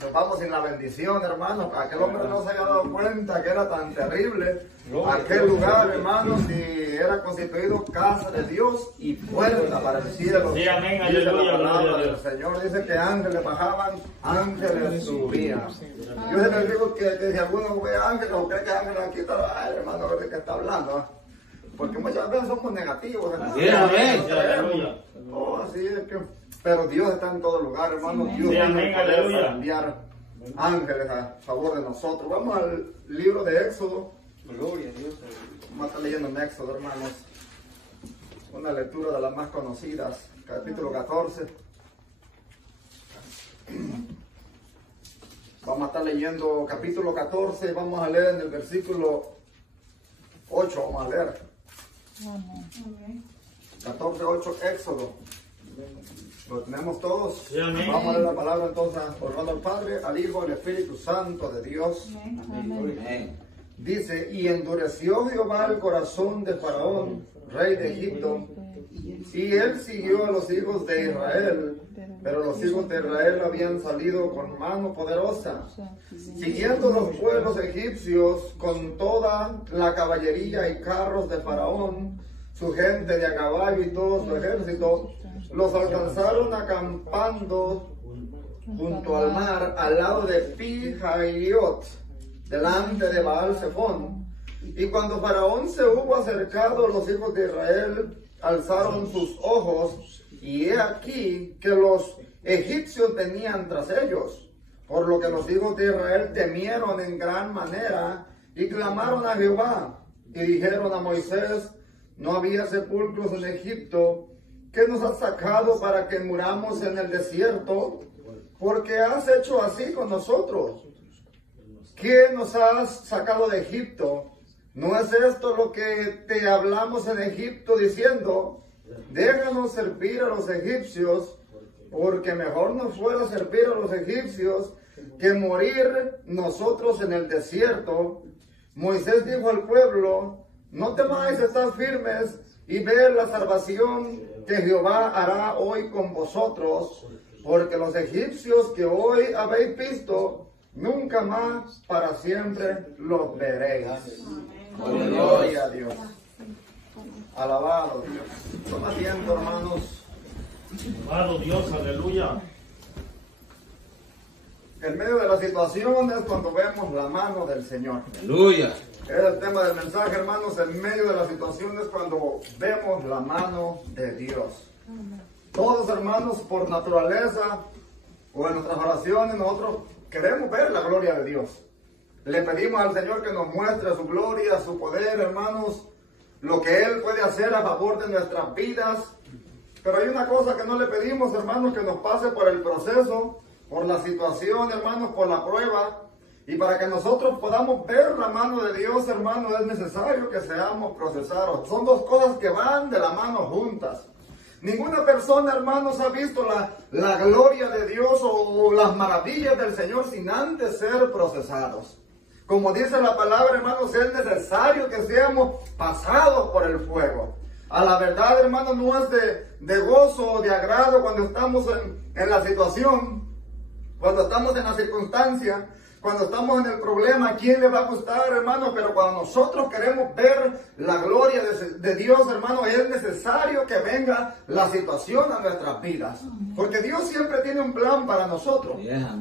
nos vamos sin la bendición, hermano. Aquel hombre no se había dado cuenta que era tan terrible aquel lugar, hermanos, y era constituido casa de Dios y puerta para el cielo. Sí, amén, Dice la aleluya, palabra aleluya. del Señor, dice que ángeles bajaban, ángeles subían. Yo siempre digo que si alguno ve ángeles o cree que ángeles aquí está, ay, hermano, ¿de qué está hablando? Porque muchas veces somos negativos, hermano. Sí, amén, aleluya. Oh, sí, es que, pero Dios está en todo lugar, hermano. Dios Sí, tiene amén, el poder aleluya. para enviar ángeles a favor de nosotros. Vamos al libro de Éxodo. Gloria a Dios. Vamos a estar leyendo en Éxodo, hermanos. Una lectura de las más conocidas, capítulo 14. Vamos a estar leyendo capítulo 14. Vamos a leer en el versículo 8. Vamos a leer. 14:8, Éxodo. Lo tenemos todos. Sí, amén. Vamos a leer la palabra entonces, honrando al Padre, al Hijo, al Espíritu Santo de Dios. Amén. Dice, y endureció Jehová el corazón de Faraón, rey de Egipto, y él siguió a los hijos de Israel, pero los hijos de Israel habían salido con mano poderosa, siguiendo los pueblos egipcios con toda la caballería y carros de Faraón, su gente de a caballo y todo su ejército, los alcanzaron acampando junto al mar, al lado de Pi-Hahiroth, delante de Baal-Zephón. Y cuando Faraón se hubo acercado, los hijos de Israel alzaron sus ojos, y he aquí que los egipcios venían tras ellos, por lo que los hijos de Israel temieron en gran manera, y clamaron a Jehová, y dijeron a Moisés, no había sepulcros en Egipto, ¿qué nos has sacado para que muramos en el desierto? Porque has hecho así con nosotros. ¿Qué nos has sacado de Egipto? ¿No es esto lo que te hablamos en Egipto diciendo, déjanos servir a los egipcios, porque mejor nos fuera servir a los egipcios que morir nosotros en el desierto? Moisés dijo al pueblo, no temáis, estad firmes y ved la salvación que Jehová hará hoy con vosotros, porque los egipcios que hoy habéis visto, nunca más para siempre los veréis. Gloria a Dios. Alabado Dios. Toma tiempo, hermanos. Alabado Dios, aleluya. En medio de las situaciones, cuando vemos la mano del Señor. Aleluya. Es el tema del mensaje, hermanos. En medio de las situaciones, cuando vemos la mano de Dios. Todos, hermanos, por naturaleza o en nuestras oraciones, nosotros queremos ver la gloria de Dios. Le pedimos al Señor que nos muestre su gloria, su poder, hermanos, lo que Él puede hacer a favor de nuestras vidas. Pero hay una cosa que no le pedimos, hermanos, que nos pase por el proceso, por la situación, hermanos, por la prueba. Y para que nosotros podamos ver la mano de Dios, hermanos, es necesario que seamos procesados. Son dos cosas que van de la mano juntas. Ninguna persona, hermanos, ha visto la gloria de Dios o las maravillas del Señor sin antes ser procesados. Como dice la palabra, hermanos, es necesario que seamos pasados por el fuego. A la verdad, hermanos, no es de gozo o de agrado cuando estamos en la situación, cuando estamos en la circunstancia, cuando estamos en el problema. ¿A quién le va a gustar, hermano? Pero cuando nosotros queremos ver la gloria de Dios, hermano, es necesario que venga la situación a nuestras vidas. Porque Dios siempre tiene un plan para nosotros.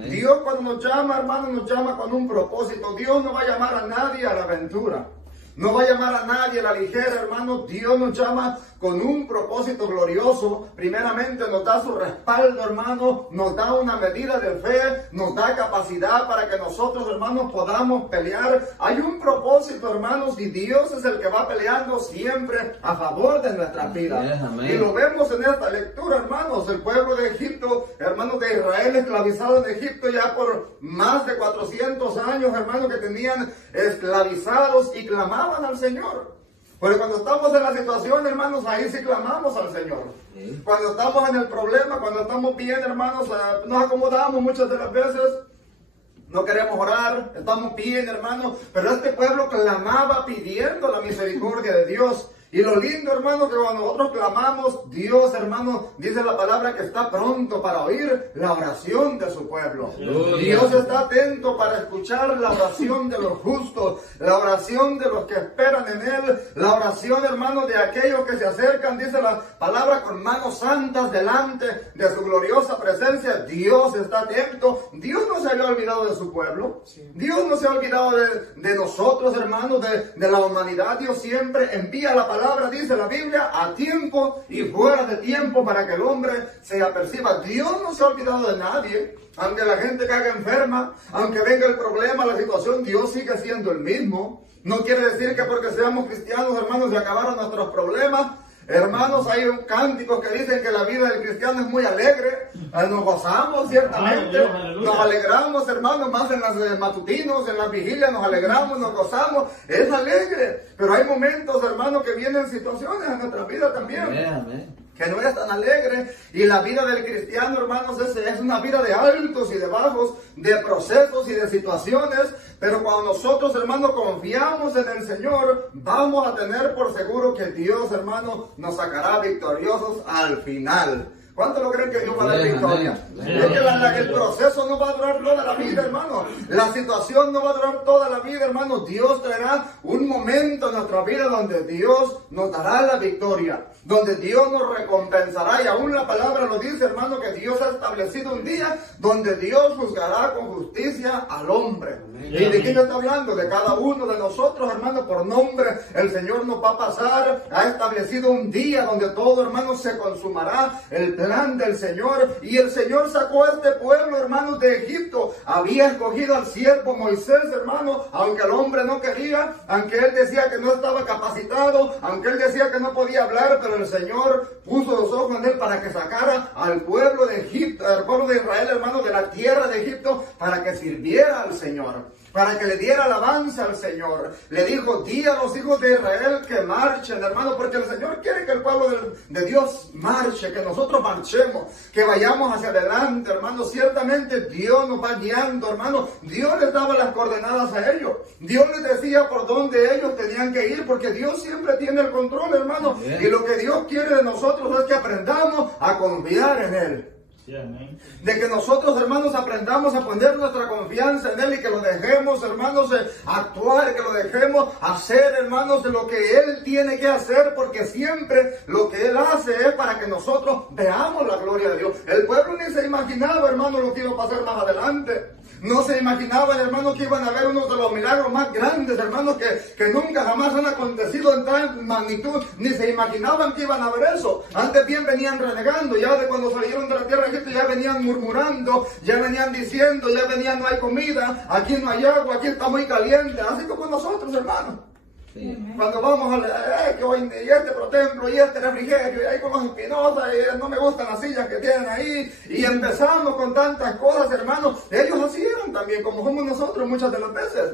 Dios, cuando nos llama, hermano, nos llama con un propósito. Dios no va a llamar a nadie a la aventura. No va a llamar a nadie a la ligera, hermano. Dios nos llama con un propósito glorioso. Primeramente nos da su respaldo, hermano. Nos da una medida de fe. Nos da capacidad para que nosotros, hermanos, podamos pelear. Hay un propósito, hermanos, y Dios es el que va peleando siempre a favor de nuestras vidas. Y lo vemos en esta lectura, hermanos. El pueblo de Egipto, hermanos de Israel, esclavizado en Egipto ya por más de 400 años, hermanos, que tenían esclavizados y clamaban al Señor. Pero cuando estamos en la situación, hermanos, ahí sí clamamos al Señor. Cuando estamos en el problema, cuando estamos bien, hermanos, nos acomodamos muchas de las veces. No queremos orar, estamos bien, hermanos. Pero este pueblo clamaba pidiendo la misericordia de Dios. Y lo lindo, hermano, que cuando nosotros clamamos, Dios, hermano, dice la palabra que está pronto para oír la oración de su pueblo. Dios está atento para escuchar la oración de los justos, la oración de los que esperan en Él, la oración, hermano, de aquellos que se acercan, dice la palabra, con manos santas delante de su gloriosa presencia. Dios está atento. Dios no se había olvidado de su pueblo. Dios no se ha olvidado de nosotros, hermanos, de la humanidad. Dios siempre envía la palabra, dice la Biblia, a tiempo y fuera de tiempo para que el hombre se aperciba. Dios no se ha olvidado de nadie. Aunque la gente caiga enferma, aunque venga el problema, la situación, Dios sigue siendo el mismo. No quiere decir que porque seamos cristianos, hermanos, se acabaron nuestros problemas. Hermanos, hay cánticos que dicen que la vida del cristiano es muy alegre. Nos gozamos, ciertamente. Nos alegramos, hermanos, más en las matutinos, en las vigilias, nos alegramos, nos gozamos. Es alegre. Pero hay momentos, hermanos, que vienen situaciones en nuestra vida también. Que no es tan alegre. Y la vida del cristiano, hermanos, es una vida de altos y de bajos, de procesos y de situaciones. Pero cuando nosotros, hermanos, confiamos en el Señor, vamos a tener por seguro que Dios, hermanos, nos sacará victoriosos al final. ¿Cuántos lo creen que Dios va a dar victoria? Es que el proceso no va a durar toda la vida, hermano. La situación no va a durar toda la vida, hermano. Dios traerá un momento en nuestra vida donde Dios nos dará la victoria, donde Dios nos recompensará. Y aún la palabra lo dice, hermano, que Dios ha establecido un día donde Dios juzgará con justicia al hombre. ¿Y de quién está hablando? De cada uno de nosotros, hermano, por nombre. El Señor nos va a pasar. Ha establecido un día donde todo, hermano, se consumará el plan del Señor. Y el Señor sacó a este pueblo, hermanos, de Egipto. Había escogido al siervo Moisés, hermano, aunque el hombre no quería, aunque él decía que no estaba capacitado, aunque él decía que no podía hablar, pero el Señor puso los ojos en él para que sacara al pueblo de Egipto, al pueblo de Israel, hermano, de la tierra de Egipto, para que sirviera al Señor, para que le diera alabanza al Señor. Le dijo, di a los hijos de Israel que marchen, hermano, porque el Señor quiere que el pueblo de Dios marche, que nosotros marchemos, que vayamos hacia adelante, hermano. Ciertamente Dios nos va guiando, hermano. Dios les daba las coordenadas a ellos. Dios les decía por dónde ellos tenían que ir, porque Dios siempre tiene el control, hermano. Bien. Y lo que Dios quiere de nosotros es que aprendamos a confiar en Él. De que nosotros, hermanos, aprendamos a poner nuestra confianza en Él y que lo dejemos, hermanos, actuar, que lo dejemos hacer, hermanos, lo que Él tiene que hacer, porque siempre lo que Él hace es para que nosotros veamos la gloria de Dios. El pueblo ni se imaginaba, hermano, lo que iba a pasar más adelante. No se imaginaban, hermanos, que iban a ver uno de los milagros más grandes, hermanos, que nunca jamás han acontecido en tal magnitud. Ni se imaginaban que iban a ver eso. Antes bien venían renegando, ya de cuando salieron de la tierra de Egipto, ya venían murmurando, ya venían diciendo, ya venían, no hay comida, aquí no hay agua, aquí está muy caliente. Así como nosotros, hermanos. Cuando vamos a y este protemplo y este refrigerio y ahí con los espinosas y no me gustan las sillas que tienen ahí y empezamos con tantas cosas, hermanos. Ellos así eran también como somos nosotros muchas de las veces.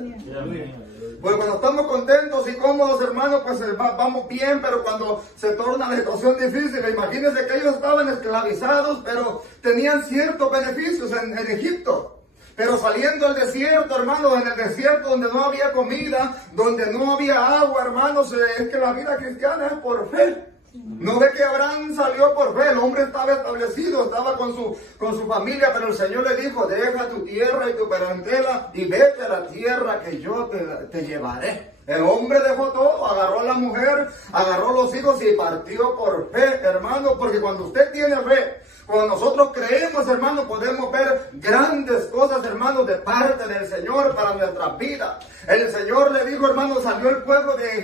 Pues cuando estamos contentos y cómodos, hermanos, pues vamos bien, pero cuando se torna la situación difícil, imagínense que ellos estaban esclavizados, pero tenían ciertos beneficios en Egipto. Pero saliendo al desierto, hermanos, en el desierto donde no había comida, donde no había agua, hermanos, es que la vida cristiana es por fe. No ve que Abraham salió por fe, el hombre estaba establecido, estaba con su familia, pero el Señor le dijo, deja tu tierra y tu parentela y vete a la tierra que yo te llevaré. El hombre dejó todo, agarró a la mujer, agarró a los hijos y partió por fe, hermano, porque cuando usted tiene fe, cuando nosotros creemos, hermano, podemos ver grandes cosas, hermano, de parte del Señor para nuestras vidas. El Señor le dijo, hermano, salió el pueblo de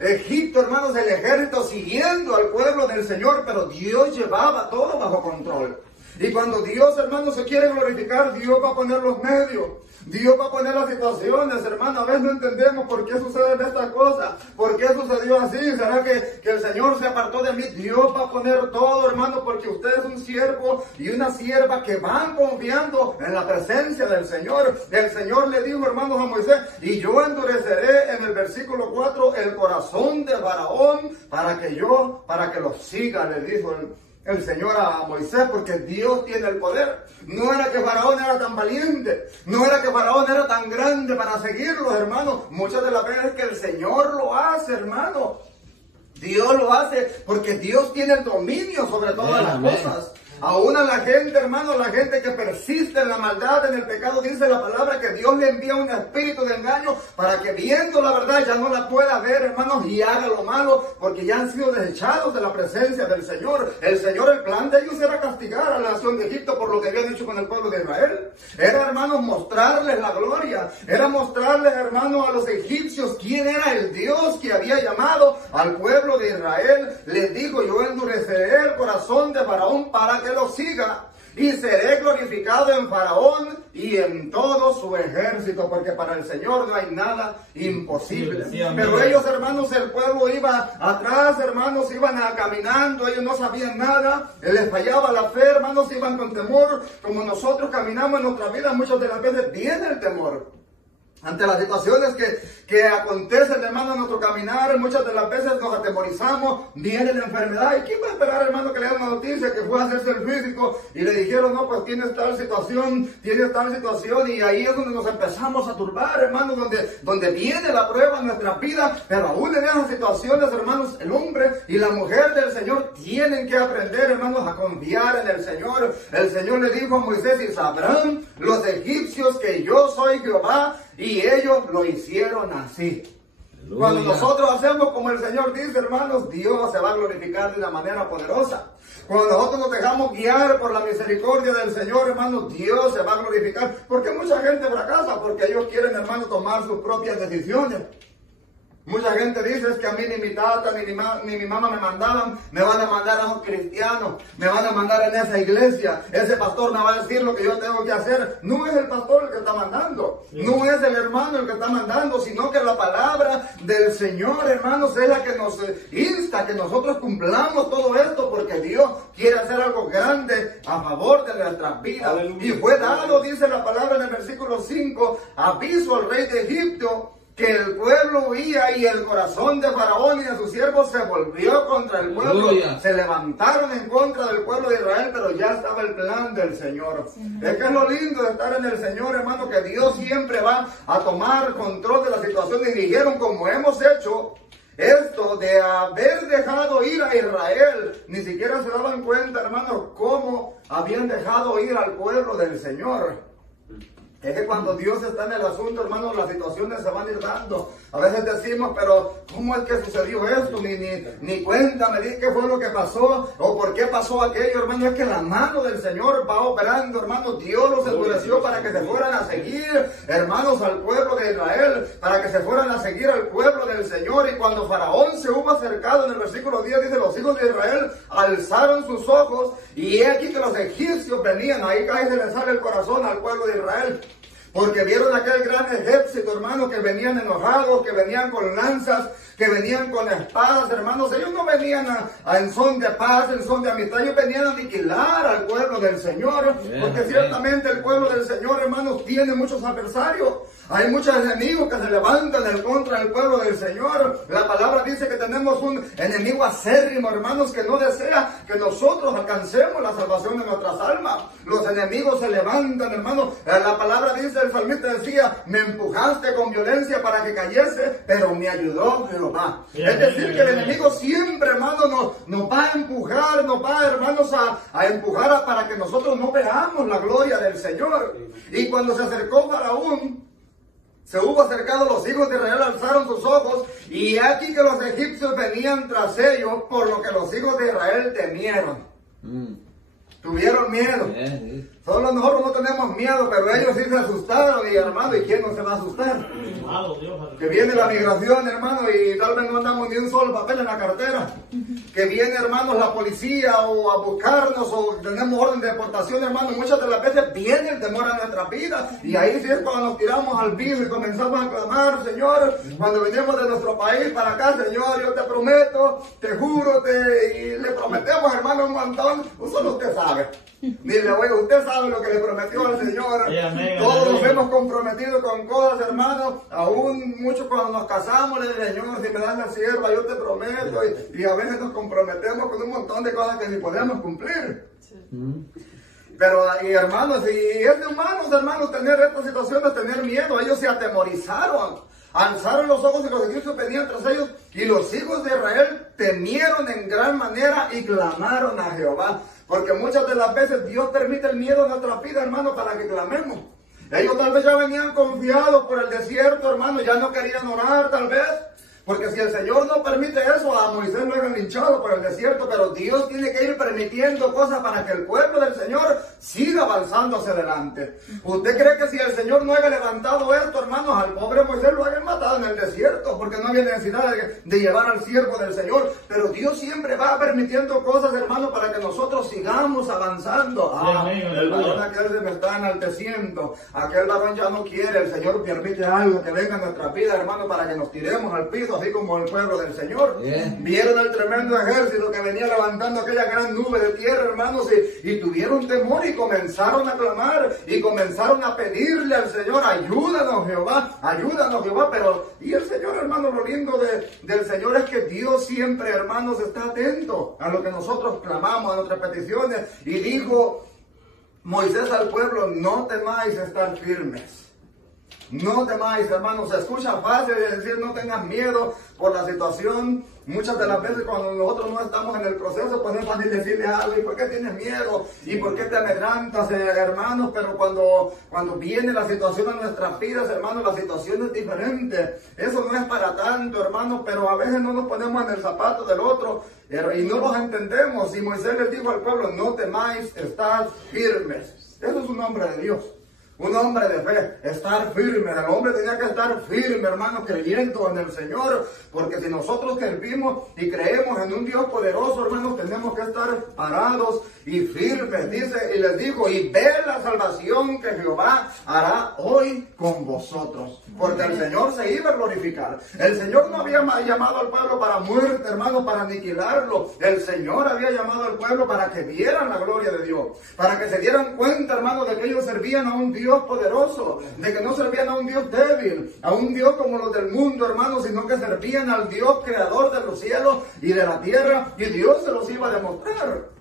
Egipto, hermanos, el ejército siguiendo al pueblo del Señor, pero Dios llevaba todo bajo control. Y cuando Dios, hermano, se quiere glorificar, Dios va a poner los medios. Dios va a poner las situaciones, hermano. A veces no entendemos por qué suceden estas cosas. ¿Por qué sucedió así? ¿Será que el Señor se apartó de mí? Dios va a poner todo, hermano, porque usted es un siervo y una sierva que van confiando en la presencia del Señor. El Señor le dijo, hermanos, a Moisés, y yo endureceré en el versículo 4 el corazón de Faraón para que lo siga, le dijo el Señor a Moisés, porque Dios tiene el poder. No era que Faraón era tan valiente, no era que Faraón era tan grande para seguirlo, hermano. Muchas de las veces que el Señor lo hace, hermano. Dios lo hace porque Dios tiene el dominio sobre todas las cosas. Aún a la gente, hermano, la gente que persiste en la maldad, en el pecado, dice la palabra que Dios le envía un espíritu de engaño para que viendo la verdad ya no la pueda ver, hermanos, y haga lo malo, porque ya han sido desechados de la presencia del Señor. El plan de ellos era castigar a la nación de Egipto por lo que habían hecho con el pueblo de Israel. Era, hermanos, mostrarles la gloria. Era mostrarles, hermanos, a los egipcios quién era el Dios que había llamado al pueblo de Israel. Les dijo: yo endureceré el corazón de Faraón para que lo siga, y seré glorificado en Faraón y en todo su ejército, porque para el Señor no hay nada imposible. Sí, pero ellos, hermanos, el pueblo iba atrás, hermanos, iban caminando, ellos no sabían nada, les fallaba la fe, hermanos, iban con temor, como nosotros caminamos en nuestra vida. Muchas de las veces viene el temor ante las situaciones que acontecen, hermano, en nuestro caminar. Muchas de las veces nos atemorizamos, viene la enfermedad. ¿Y quién va a esperar, hermano, que le den una noticia que fue a hacerse el físico y le dijeron: no, pues tienes tal situación, y ahí es donde nos empezamos a turbar, hermano, donde viene la prueba en nuestra vida? Pero aún en esas situaciones, hermanos, el hombre y la mujer del Señor tienen que aprender, hermanos, a confiar en el Señor. El Señor le dijo a Moisés: y sabrán los egipcios que yo soy Jehová. Y ellos lo hicieron así. Aleluya. Cuando nosotros hacemos como el Señor dice, hermanos, Dios se va a glorificar de una manera poderosa. Cuando nosotros nos dejamos guiar por la misericordia del Señor, hermanos, Dios se va a glorificar. ¿Por qué mucha gente fracasa? Porque ellos quieren, hermanos, tomar sus propias decisiones. Mucha gente dice: es que a mí ni mi tata ni mi mamá me mandaban, me van a mandar a un cristiano, me van a mandar en esa iglesia, ese pastor me va a decir lo que yo tengo que hacer. No es el pastor el que está mandando, no es el hermano el que está mandando, sino que la palabra del Señor, hermanos, es la que nos insta que nosotros cumplamos todo esto, porque Dios quiere hacer algo grande a favor de nuestras vidas. Aleluya. Y fue dado, dice la palabra en el versículo 5, aviso al rey de Egipto que el pueblo huía, y el corazón de Faraón y de sus siervos se volvió contra el pueblo. Aleluya. Se levantaron en contra del pueblo de Israel, pero ya estaba el plan del Señor. Sí. Es que es lo lindo de estar en el Señor, hermano, que Dios siempre va a tomar control de la situación. Y dijeron: como hemos hecho esto de haber dejado ir a Israel, ni siquiera se daban cuenta, hermanos, cómo habían dejado ir al pueblo del Señor. Es que cuando Dios está en el asunto, hermanos, las situaciones se van a ir dando. A veces decimos: pero ¿cómo es que sucedió esto? Ni cuenta me di qué fue lo que pasó o por qué pasó aquello, hermano. Es que la mano del Señor va operando, hermanos. Dios los endureció para que se fueran a seguir, hermanos, al pueblo de Israel, para que se fueran a seguir al pueblo del Señor. Y cuando Faraón se hubo acercado, en el versículo 10 dice: los hijos de Israel alzaron sus ojos, y he aquí que los egipcios venían. Ahí cae, se les sale el corazón al pueblo de Israel, porque vieron aquel gran ejército, hermanos, que venían enojados, que venían con lanzas, que venían con espadas, hermanos. Ellos no venían en son de paz, en son de amistad. Ellos venían a aniquilar al pueblo del Señor, porque ciertamente el pueblo del Señor, hermanos, tiene muchos adversarios. Hay muchos enemigos que se levantan en contra del pueblo del Señor. La palabra dice que tenemos un enemigo acérrimo, hermanos, que no desea que nosotros alcancemos la salvación de nuestras almas. Los enemigos se levantan, hermanos. La palabra dice, el salmista decía: me empujaste con violencia para que cayese, pero me ayudó Jehová. Es decir, que el enemigo siempre, hermanos, nos va a empujar, nos va, hermanos, a empujar para que nosotros no veamos la gloria del Señor. Y cuando se acercó Faraón, se hubo acercado, los hijos de Israel alzaron sus ojos, y aquí que los egipcios venían tras ellos, por lo que los hijos de Israel temieron. Tuvieron miedo. Solo nosotros no tenemos miedo, pero ellos sí se asustaron, y hermano, ¿y quién no se va a asustar? Que viene la migración, hermano, y tal vez no andamos ni un solo papel en la cartera. Que viene, hermanos, la policía o a buscarnos, o tenemos orden de deportación, hermano. Muchas de las veces viene el temor a nuestra vida, y ahí sí es cuando nos tiramos al piso y comenzamos a clamar: Señor, cuando venimos de nuestro país para acá, Señor, yo te prometo, te juro, y le prometemos, hermano, un montón. Solo usted sabe. Dile: oye, usted sabe lo que le prometió al Señor. Todos nos hemos comprometido con cosas, hermanos. Aún muchos cuando nos casamos le dicen: Señor, si me das la sierva, yo te prometo. Y a veces nos comprometemos con un montón de cosas que ni podemos cumplir. Pero, y hermanos, y es de humanos, hermanos, tener estas situaciones, tener miedo. Ellos se atemorizaron. Alzaron los ojos y los egipcios venían tras ellos, y los hijos de Israel temieron en gran manera y clamaron a Jehová. Porque muchas de las veces Dios permite el miedo en nuestra vida, hermano, para que clamemos. Ellos tal vez ya venían confiados por el desierto, hermano, ya no querían orar tal vez. Porque si el Señor no permite eso, a Moisés lo hayan linchado por el desierto, pero Dios tiene que ir permitiendo cosas para que el pueblo del Señor siga avanzando hacia adelante. ¿Usted cree que si el Señor no haya levantado esto, hermanos, al pobre Moisés lo hayan matado en el desierto? Porque no había necesidad de llevar al siervo del Señor. Pero Dios siempre va permitiendo cosas, hermanos, para que nosotros sigamos avanzando. El varón aquel se me está enalteciendo, aquel varón ya no quiere, el Señor permite algo que venga a nuestra vida, hermano, para que nos tiremos al piso, así como el pueblo del Señor. Vieron el tremendo ejército que venía levantando aquella gran nube de tierra, hermanos, y tuvieron temor y comenzaron a clamar y comenzaron a pedirle al Señor, ayúdanos Jehová, pero y el Señor, hermano, lo lindo del Señor es que Dios siempre, hermanos, está atento a lo que nosotros clamamos, a nuestras peticiones, y dijo Moisés al pueblo, no temáis estar firmes. No temáis, hermanos. Se escucha fácil decir no tengas miedo por la situación. Muchas de las veces cuando nosotros no estamos en el proceso, pues es fácil decirle algo. ¿Y por qué tienes miedo? ¿Y por qué te amedrantas, hermanos? Pero cuando viene la situación en nuestras vidas, hermanos, la situación es diferente. Eso no es para tanto, hermanos, pero a veces no nos ponemos en el zapato del otro y no los entendemos. Y Moisés les dijo al pueblo, no temáis, estad firmes. Eso es un hombre de Dios. Un hombre de fe, estar firme. El hombre tenía que estar firme, hermano, creyendo en el Señor. Porque si nosotros servimos y creemos en un Dios poderoso, hermanos, tenemos que estar parados y firmes. Dice, y les dijo, y ve la salvación que Jehová hará hoy con vosotros. Porque el Señor se iba a glorificar. El Señor no había llamado al pueblo para muerte, hermano, para aniquilarlo. El Señor había llamado al pueblo para que vieran la gloria de Dios. Para que se dieran cuenta, hermano, de que ellos servían a un Dios poderoso. De que no servían a un Dios débil, a un Dios como los del mundo, hermano, sino que servían al Dios creador de los cielos y de la tierra. Y Dios se los iba a demostrar.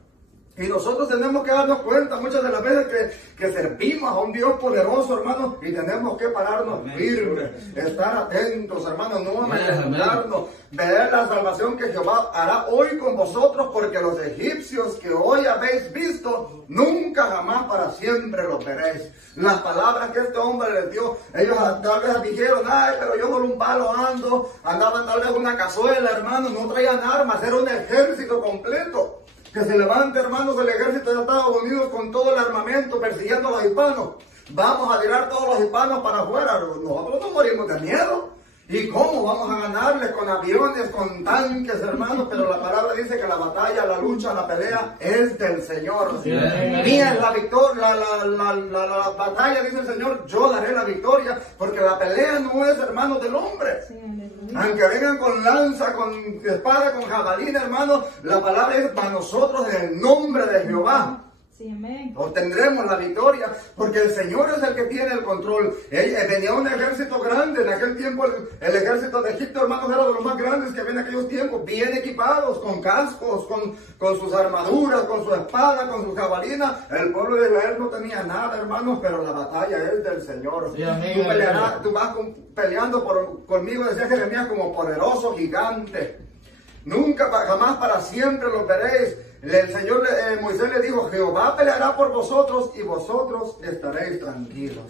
Y nosotros tenemos que darnos cuenta muchas de las veces que servimos a un Dios poderoso, hermanos, y tenemos que pararnos firmes, estar atentos, hermanos, no amedrentarnos, ver la salvación que Jehová hará hoy con vosotros, porque los egipcios que hoy habéis visto, nunca jamás para siempre los veréis. Las palabras que este hombre les dio, ellos tal vez dijeron, ay, pero yo con un palo ando, andaban tal vez una cazuela, hermanos, no traían armas, era un ejército completo. Que se levante, hermanos, el ejército de Estados Unidos con todo el armamento persiguiendo a los hispanos. Vamos a tirar todos los hispanos para afuera. Nosotros no morimos de miedo. ¿Y cómo vamos a ganarles? Con aviones, con tanques, hermanos. Pero la palabra dice que la batalla, la lucha, la pelea es del Señor. Mía es la victoria, la batalla, dice el Señor, yo daré la victoria. Porque la pelea no es, hermanos, del hombre. Aunque vengan con lanza, con espada, con jabalina, hermanos, la palabra es para nosotros en el nombre de Jehová. Obtendremos la victoria, porque el Señor es el que tiene el control. Venía un ejército grande en aquel tiempo. El ejército de Egipto, hermanos, era de los más grandes que había en aquellos tiempos, bien equipados, con cascos, con sus armaduras, con su espada, con su jabalina. El pueblo de Israel no tenía nada, hermanos, pero la batalla es del Señor. Tú vas peleando conmigo, decía Jeremías, como poderoso gigante. Nunca, jamás, para siempre los veréis. El Señor, Moisés le dijo, Jehová peleará por vosotros y vosotros estaréis tranquilos.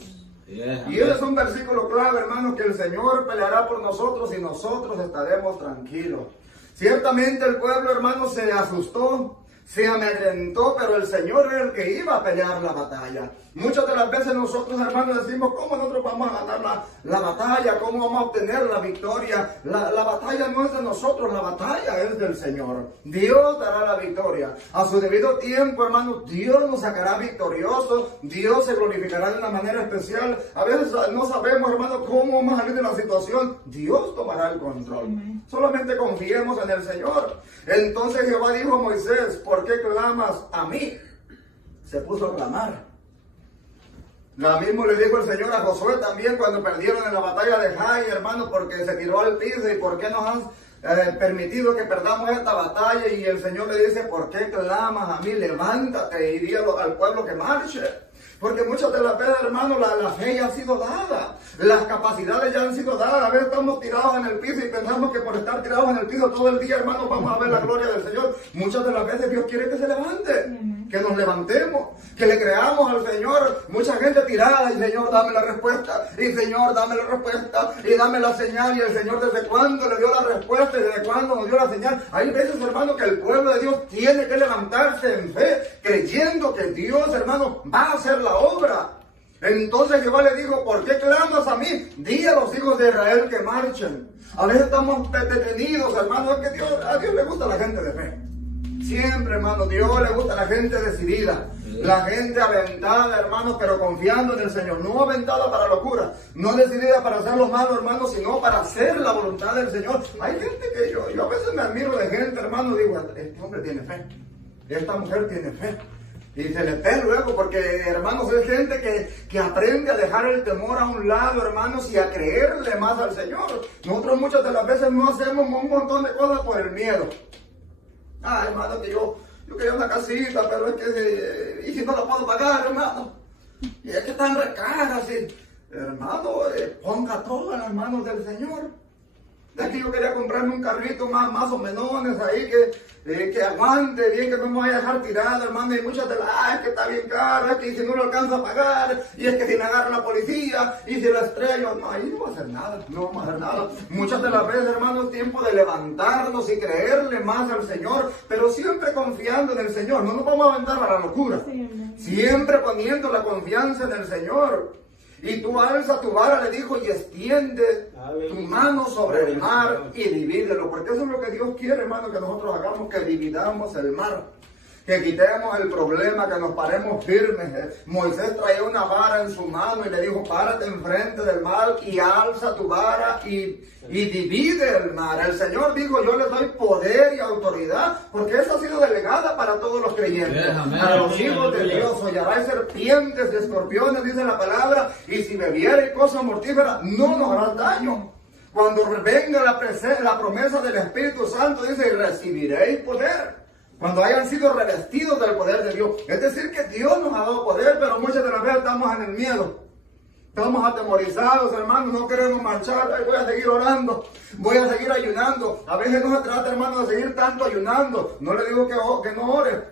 Y ese es un versículo clave, hermano, que el Señor peleará por nosotros y nosotros estaremos tranquilos. Ciertamente el pueblo, hermano, se asustó, se amedrentó, pero el Señor era el que iba a pelear la batalla. Muchas de las veces nosotros, hermanos, decimos, ¿cómo nosotros vamos a ganar la batalla? ¿Cómo vamos a obtener la victoria? La batalla no es de nosotros, la batalla es del Señor. Dios dará la victoria. A su debido tiempo, hermanos, Dios nos sacará victoriosos. Dios se glorificará de una manera especial. A veces no sabemos, hermanos, cómo vamos a salir de la situación. Dios tomará el control. Solamente confiemos en el Señor. Entonces Jehová dijo a Moisés, ¿por qué clamas a mí? Se puso a clamar. Lo mismo le dijo el Señor a Josué también cuando perdieron en la batalla de Jai, hermano, porque se tiró al piso. ¿Y por qué nos has permitido que perdamos esta batalla? Y el Señor le dice, ¿por qué clamas a mí? Levántate y di al pueblo que marche. Porque muchas de las veces, hermano, la fe ya ha sido dada. Las capacidades ya han sido dadas. A veces estamos tirados en el piso y pensamos que por estar tirados en el piso todo el día, hermano, vamos a ver la gloria del Señor. Muchas de las veces Dios quiere que se levante, que nos levantemos, que le creamos al Señor. Mucha gente tirada y Señor, dame la respuesta. Y Señor, dame la respuesta. Y dame la señal. Y el Señor, ¿desde cuándo le dio la respuesta? ¿Y desde cuándo nos dio la señal? Hay veces, hermano, que el pueblo de Dios tiene que levantarse en fe, creyendo que Dios, hermano, va a hacer la obra. Entonces Jehová le dijo, ¿por qué clamas a mí? Di a los hijos de Israel que marchen. A veces estamos detenidos, hermano, es que a Dios le gusta la gente de fe. Siempre, hermano, Dios le gusta la gente decidida, la gente aventada, hermano, pero confiando en el Señor. No aventada para locura, no decidida para hacer lo malo, hermano, sino para hacer la voluntad del Señor. Hay gente que yo a veces me admiro de gente, hermano, digo, este hombre tiene fe, esta mujer tiene fe. Y se le ve luego, porque, hermanos, es gente que aprende a dejar el temor a un lado, hermanos, y a creerle más al Señor. Nosotros muchas de las veces no hacemos un montón de cosas por el miedo. Ah, hermano, que yo quería una casita, pero es que, y si no la puedo pagar, hermano, y es que están re caras, hermano, ponga todo en las manos del Señor. Es que yo quería comprarme un carrito más o menos ahí que aguante bien, que no me vaya a dejar tirado, hermano. Y muchas de las, es que está bien caro, es que si no lo alcanzo a pagar, y es que si me agarra la policía, y si lo estrello, no, ahí no va a hacer nada, no vamos a hacer nada. Muchas de las veces, hermano, es tiempo de levantarnos y creerle más al Señor, pero siempre confiando en el Señor. No nos vamos a aventar a la locura, siempre poniendo la confianza en el Señor. Y tú alza tu vara, le dijo, y extiende tu mano sobre el mar y divídelo. Porque eso es lo que Dios quiere, hermano, que nosotros hagamos, que dividamos el mar. Que quitemos el problema, que nos paremos firmes. Moisés traía una vara en su mano y le dijo, párate enfrente del mar y alza tu vara y divide el mar. El Señor dijo, yo les doy poder y autoridad, porque eso ha sido delegada para todos los creyentes. A los hijos de Dios hollará serpientes y escorpiones, dice la palabra, y si bebiereis cosas mortíferas, no nos hará daño. Cuando venga la promesa del Espíritu Santo, dice, y recibiréis poder. Cuando hayan sido revestidos del poder de Dios. Es decir, que Dios nos ha dado poder, pero muchas de las veces estamos en el miedo. Estamos atemorizados, hermanos, no queremos marchar. Ay, voy a seguir orando, voy a seguir ayunando. A veces no se trata, hermano, de seguir tanto ayunando. No le digo que no ore,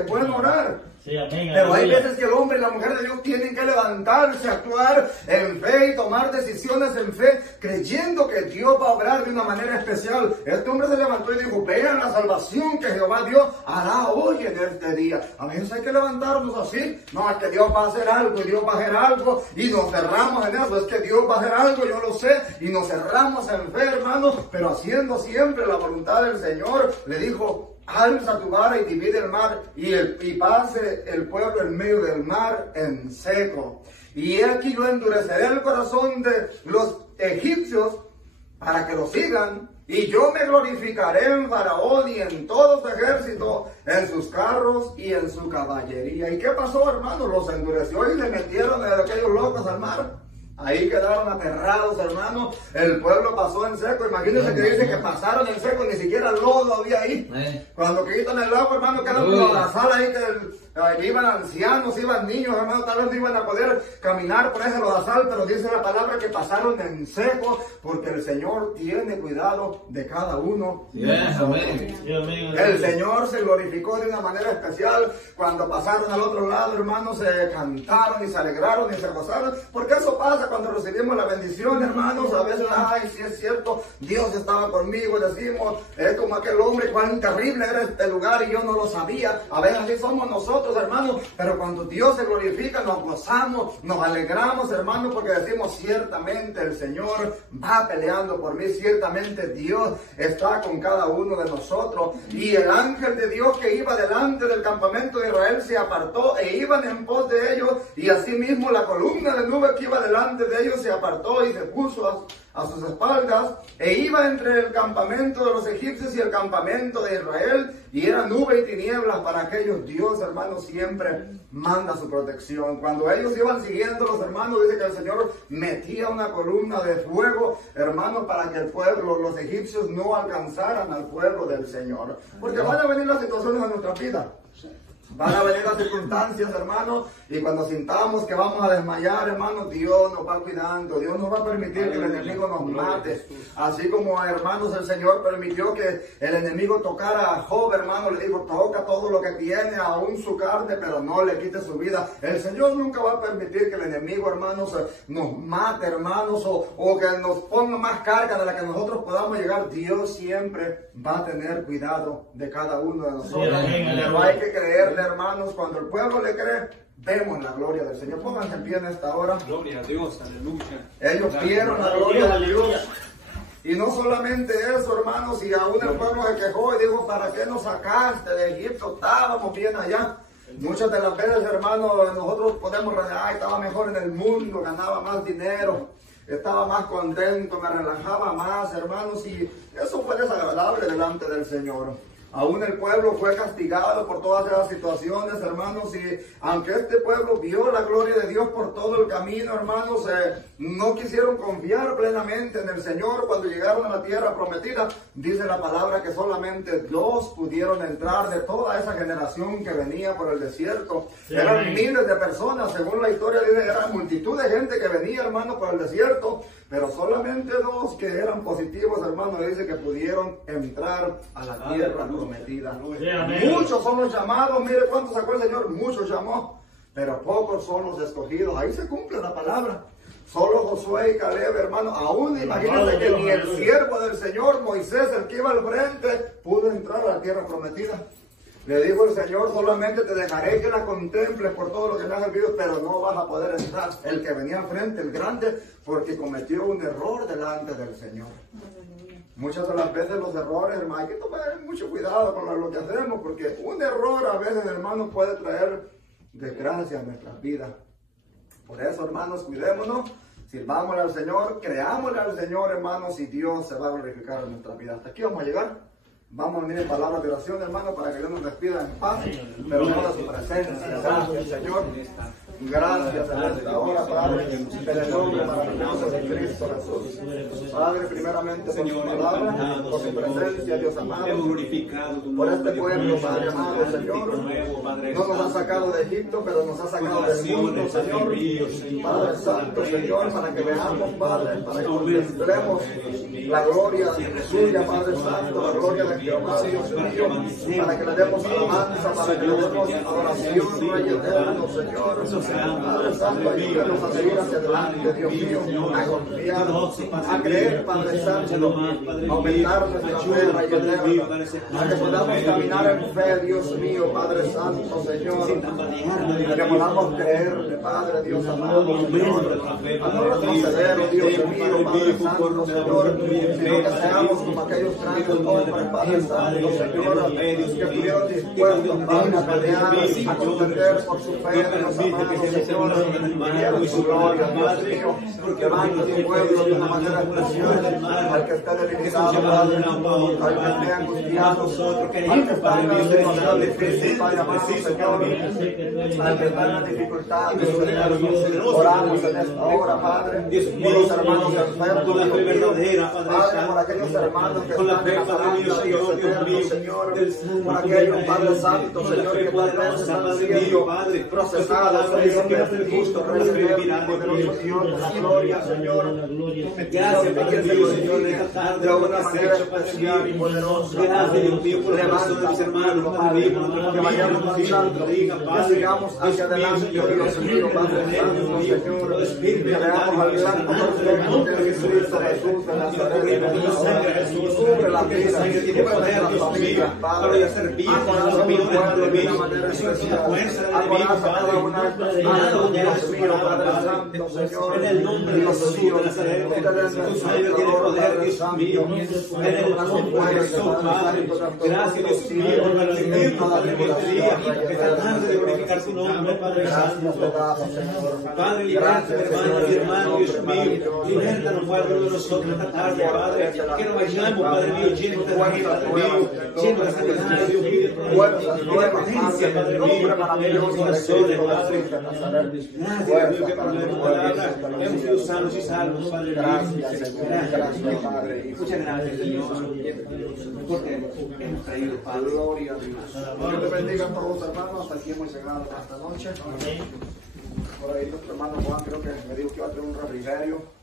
es bueno orar. Sí, amén, pero hay veces que el hombre y la mujer de Dios tienen que levantarse, actuar en fe y tomar decisiones en fe, creyendo que Dios va a obrar de una manera especial. Este hombre se levantó y dijo, vean la salvación que Jehová Dios hará hoy en este día. A veces hay que levantarnos así. No, es que Dios va a hacer algo y Dios va a hacer algo y nos cerramos en eso. Es que Dios va a hacer algo, yo lo sé, y nos cerramos en fe, hermanos, pero haciendo siempre la voluntad del Señor. Le dijo, alza tu vara y divide el mar, y pase el pueblo en medio del mar en seco. Y he aquí yo endureceré el corazón de los egipcios para que lo sigan, y yo me glorificaré en Faraón y en todo su ejército, en sus carros y en su caballería. ¿Y qué pasó, hermano? Los endureció y le metieron a aquellos locos al mar. Ahí quedaron aterrados, hermano. El pueblo pasó en seco. Imagínense que dice que pasaron en seco, ni siquiera lodo había ahí. Cuando quitan el agua, hermano, quedan como la sala ahí que iban ancianos, iban niños, hermano, tal vez no iban a poder caminar por ese lodazal, pero dice la palabra que pasaron en seco, porque el Señor tiene cuidado de cada uno. El Señor se glorificó de una manera especial cuando pasaron al otro lado, hermanos, se cantaron y se alegraron y se gozaron, porque eso pasa cuando recibimos la bendición, hermanos. A veces, ay, si es cierto, Dios estaba conmigo, decimos, es como aquel hombre, cuán terrible era este lugar y yo no lo sabía. A veces así somos nosotros, hermanos, pero cuando Dios se glorifica, nos gozamos, nos alegramos, hermanos, porque decimos, ciertamente el Señor va peleando por mí, ciertamente Dios está con cada uno de nosotros. Y el ángel de Dios que iba delante del campamento de Israel se apartó e iban en pos de ellos, y asimismo la columna de nube que iba delante de ellos se apartó y se puso a sus espaldas, e iba entre el campamento de los egipcios y el campamento de Israel, y era nube y tinieblas para aquellos. Dios, hermanos, siempre manda su protección. Cuando ellos iban siguiendo, los hermanos, dice que el Señor metía una columna de fuego, hermanos, para que el pueblo, los egipcios, no alcanzaran al pueblo del Señor. Porque van a venir las situaciones en nuestra vida. Van a venir las circunstancias, hermanos, y cuando sintamos que vamos a desmayar, hermanos, Dios nos va cuidando, Dios nos va a permitir que el enemigo nos mate. Así como, hermanos, el Señor permitió que el enemigo tocara a Job, hermano, le dijo, toca todo lo que tiene, aún su carne, pero no le quite su vida. El Señor nunca va a permitir que el enemigo, hermanos, nos mate, hermanos, o que nos ponga más carga de la que nosotros podamos llegar. Dios siempre va a tener cuidado de cada uno de nosotros. Pero hay que creerle, hermanos. Cuando el pueblo le cree, vemos la gloria del Señor. Pónganse en pie en esta hora. Gloria a Dios, aleluya. Ellos vieron la gloria de Dios. Y no solamente eso, hermanos, y aún el pueblo se quejó y dijo, ¿para qué nos sacaste de Egipto? Estábamos bien allá. Muchas de las veces, hermanos, nosotros podemos renegar, estaba mejor en el mundo, ganaba más dinero, estaba más contento, me relajaba más, hermanos, y eso fue desagradable delante del Señor. Aún el pueblo fue castigado por todas esas situaciones, hermanos, y aunque este pueblo vio la gloria de Dios por todo el camino, hermanos, no quisieron confiar plenamente en el Señor. Cuando llegaron a la tierra prometida, dice la palabra que solamente 2 pudieron entrar de toda esa generación que venía por el desierto. Sí. Eran miles de personas, según la historia dice, era multitud de gente que venía, hermanos, por el desierto, pero solamente 2 que eran positivos, hermanos, dice que pudieron entrar a la tierra prometida. Muchos son los llamados, mire cuántos sacó el Señor, muchos llamó, pero pocos son los escogidos. Ahí se cumple la palabra. Solo Josué y Caleb, hermano, aún imagínense que ni el siervo del Señor, Moisés, el que iba al frente, pudo entrar a la tierra prometida. Le dijo el Señor, solamente te dejaré que la contemples por todo lo que me has servido, pero no vas a poder entrar. El que venía al frente, el grande, porque cometió un error delante del Señor. Muchas de las veces los errores, hermano, hay que tomar mucho cuidado con lo que hacemos, porque un error a veces, hermano, puede traer desgracia a nuestras vidas. Por eso, hermanos, cuidémonos, sirvámosle al Señor, creámosle al Señor, hermanos, y Dios se va a glorificar en nuestra vida. Hasta aquí vamos a llegar. Vamos a venir en palabras de oración, hermano, para que Dios nos despida en paz, pero no a su presencia. Gracias, Señor. Gracias en esta hora, Padre, en el nombre maravilloso de Cristo Jesús. Padre, primeramente por tu palabra, por tu presencia, Dios amado, por este pueblo, Padre amado, Señor. No nos ha sacado de Egipto, pero nos ha sacado del mundo, Señor. Padre Santo, Señor, para que veamos, Padre, para que contemplemos la gloria suya, Padre Santo, la gloria de Jehová, Dios mío, para que le demos alabanza, para que le demos adoración, Rey eterno, Señor. Padre Santo, ayúdanos a seguir hacia adelante, Dios mío, a confiar, a creer, Padre Santo, a aumentar nuestra fe, Rey eterno, para que podamos caminar en fe, Dios mío, Padre Santo, Señor, para que podamos creerle, Padre, Dios amado, Señor, a no retroceder, Dios mío, Padre Santo, Señor, sino que seamos como aquellos grandes hombres, Padre Santo, Señor, que estuvieron dispuestos, Padre, a pelear, a contender por su fe de los amados, Señor, y su gloria, Dios mío, porque manda tu pueblo de una manera especial, al que esté debilitado, Padre, al que esté angustiado, al que está en una situación difícil, Padre amado, Señor, al que está en la dificultad, Señor, oramos en esta hora, Padre, por los hermanos enfermos, Dios mío, Padre, por aquellos hermanos que están en la parada, Dios eterno, Señor, por aquellos, Padre Santo, Señor, que tal vez están siendo procesados, Señor, justo, Rey eterno, poderoso Dios, de la gloria, Señor, gracias, Padre Dios, Señor, de esta tarde, de una manera especial y poderosa, gracias, Dios mío, por el paso de mis hermanos, Padre, que vayamos marchando, que sigamos hacia adelante, Dios mío, Padre Santo, Señor, que veamos al santo perfecto de Jesucristo Jesús de Nazaret, sufre la vida, sufre la familia, Padre, acoraza tu pueblo de una manera especial, acoraza cada una de estas manos, Dios mío, Padre Santo, Señor, Dios mío, ustedes nos ayudan, Padre Santo, que todas las fuerzas, Padre Santo, gracias, Dios mío, por permitir toda tribulación, esta tarde de glorificar tu nombre, Padre Santo, Padre, libérate, hermanos y hermanos, Dios mío, libértanos, Padre, de nosotros esta tarde, Padre, que nos vayamos, Padre mío, llenos de vida, Padre mío, llenos de sanidad, Dios mío, permanencia, Padre mío, corazones, Padre. Gracias, que por tu palabra hemos sido sanos y salvos, Padre. Gracias, Padre. Muchas gracias, Señor, porque hemos traído, Padre. Gloria a Dios. Dios te bendiga a todos, hermanos. Hasta aquí hemos llegado esta noche. Por ahí nuestro hermano Juan creo que me dijo que iba a traer un refrigerio.